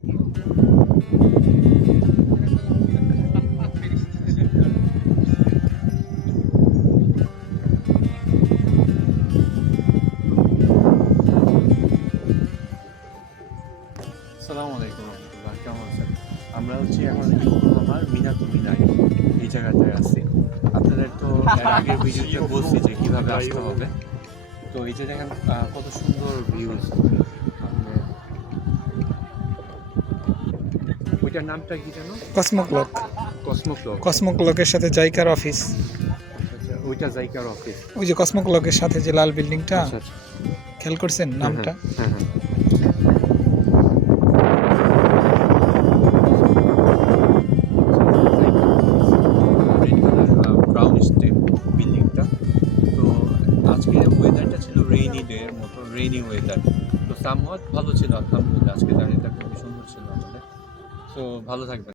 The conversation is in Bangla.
আসসালামু আলাইকুম রহমতুল্লাহ, কেমন আছেন? আমরা হচ্ছে এখন ইয়োকোহামার মিনাতো মিনাই এই জায়গাটায় আছি। আপনাদের তো এর আগের ভিডিওতে বলছি যে কীভাবে আসতে হবে। তো এই যে দেখেন কত সুন্দর ভিউজ। ওইটার নামটা কি যেন? Cosmo clock. Cosmo clock. Cosmo ক্লকের সাথে জাইকার অফিস। আচ্ছা, ওইটা জাইকার অফিস। ওই যে কসমো ক্লকের সাথে যে লাল বিল্ডিংটা, আচ্ছা আচ্ছা, খেয়াল করছেন নামটা? হ্যাঁ হ্যাঁ। ব্রাউনিশ টাইপ বিল্ডিংটা। তো আজকে ওয়েদারটা ছিল রেইনি ডে এর মতো, রেইনি ওয়েদার। তো সামহাট ভালো ছিল আলহামদুলিল্লাহ, আজকে জার্নিটা খুবই সুন্দর ছিল আমাদের। তো ভালো থাকবেন।